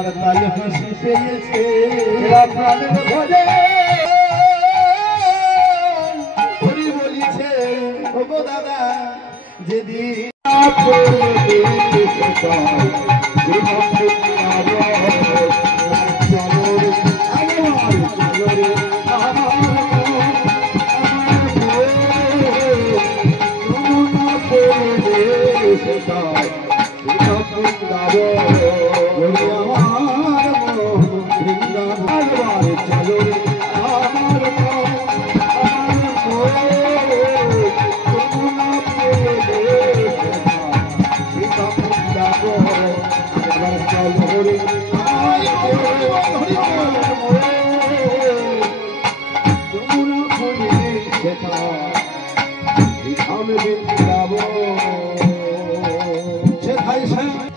এবার তাই হাসি পেয়েছে এরা প্রাণের ভরে হরি বলিছে ও গো দাদা যেদিন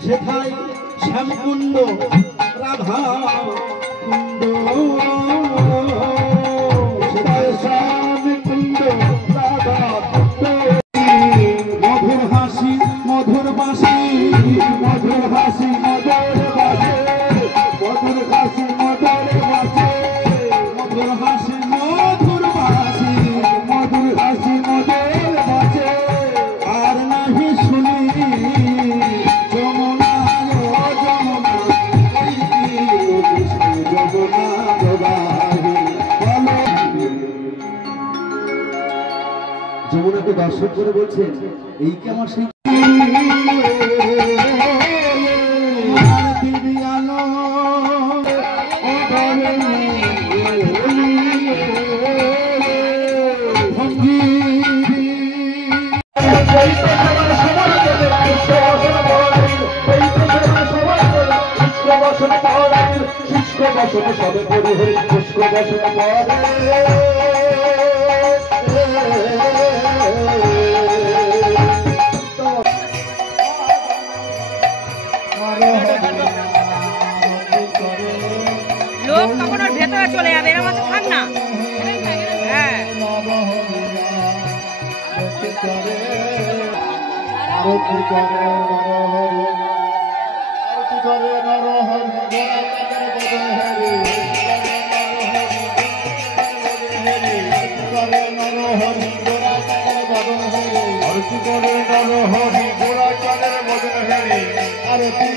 সেথায় শ্যামকুণ্ড রাধা কুণ্ড সেথায় শ্যামকুণ্ড রাধা মধুর হাসি মধুর বাসি মধুর হাসি মধুর বাসে মধুর হাসি মধুর বাসে মধুর হাসি মধুর বাসি মধুর হাসি মধুর বাসে আর নাহি শুনি যমুনাকে দর্শন করে বলছেন এই কি আমার সেই লোক তখন ওর ভেতরে চলে যাবে এর মধ্যে থাক না হ্যাঁ आरती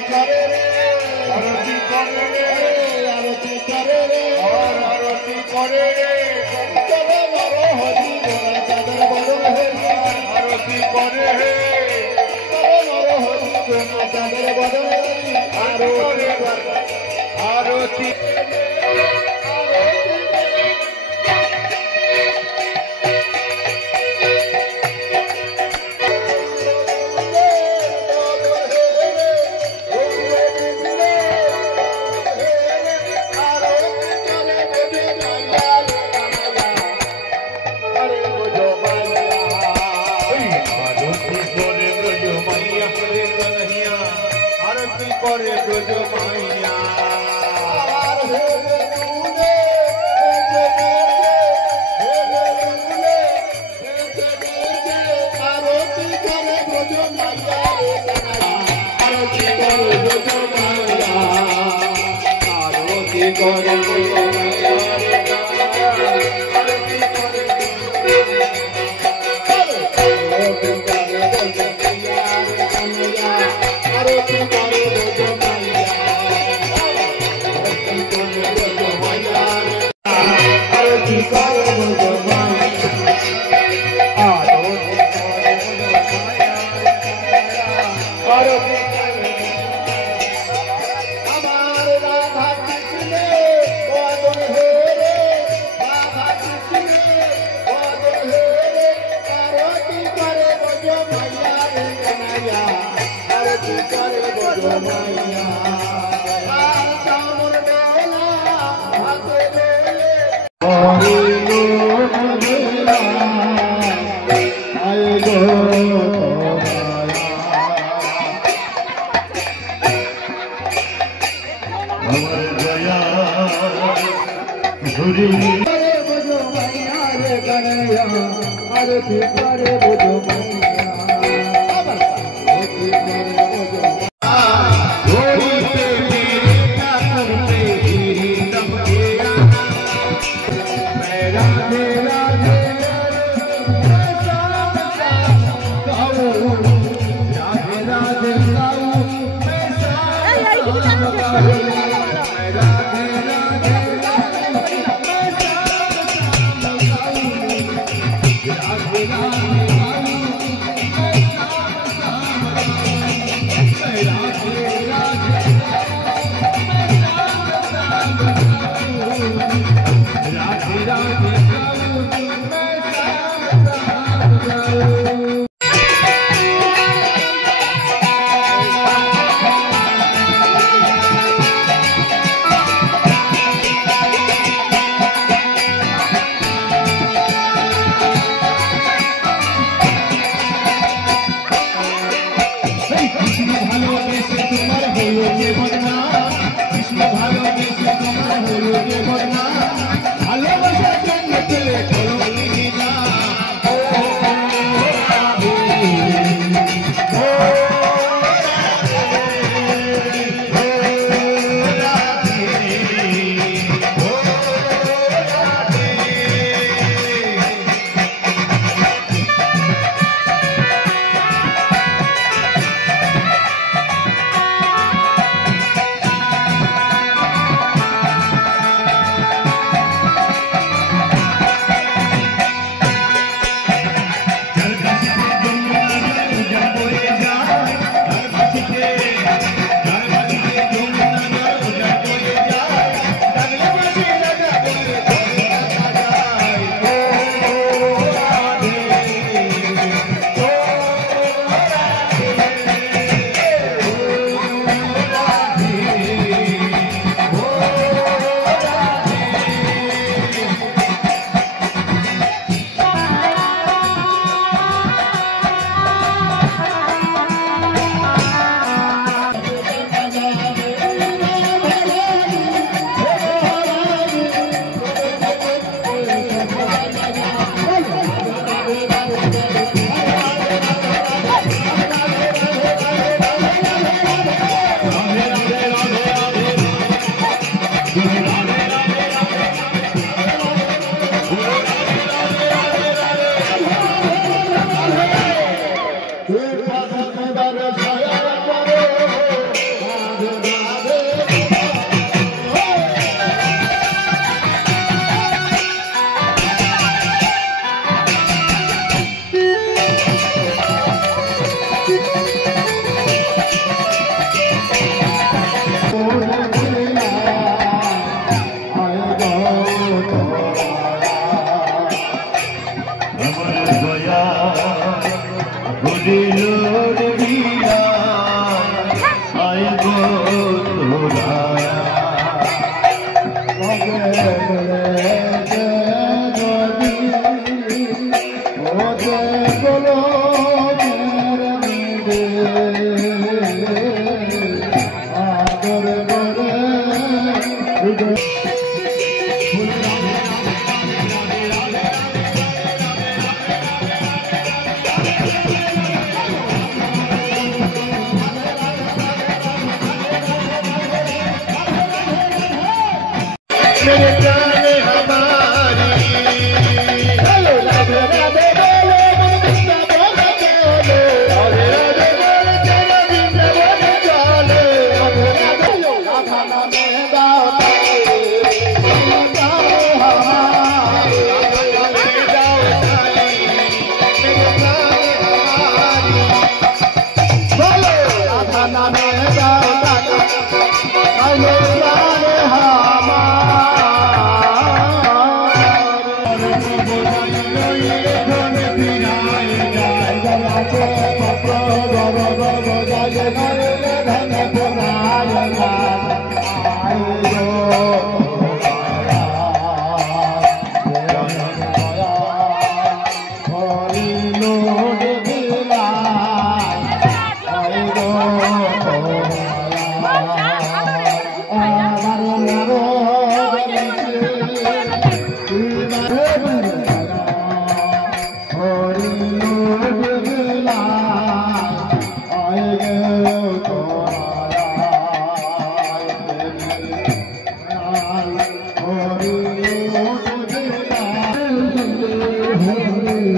করে ব্রজ মাইয়া I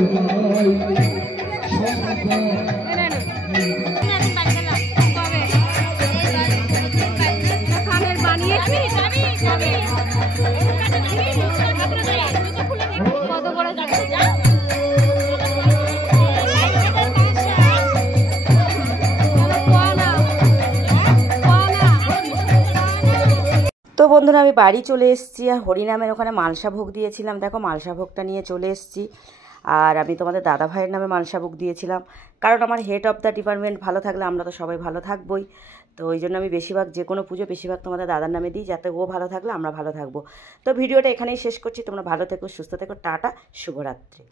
তো বন্ধুরা আমি বাড়ি চলে এসেছি আর হরিনামের ওখানে মালসা ভোগ দিয়েছিলাম। দেখো মালসা ভোগটা নিয়ে চলে এসেছি। আর আমি তোমাদের দাদা ভাইয়ের নামে মালসা ভোগ দিয়েছিলাম, কারণ আমার হেড অফ দ্য ডিপার্টমেন্ট ভালো থাকলে আমরা তো সবাই ভালো থাকবোই। তো ওই জন্য আমি বেশিরভাগ যে কোনো পুজো বেশিরভাগ তোমাদের দাদার নামে দিই, যাতে ও ভালো থাকলে আমরা ভালো থাকবো। তো ভিডিওটা এখানেই শেষ করছি। তোমরা ভালো থেকো, সুস্থ থেকো, টাটা, শুভরাত্রি।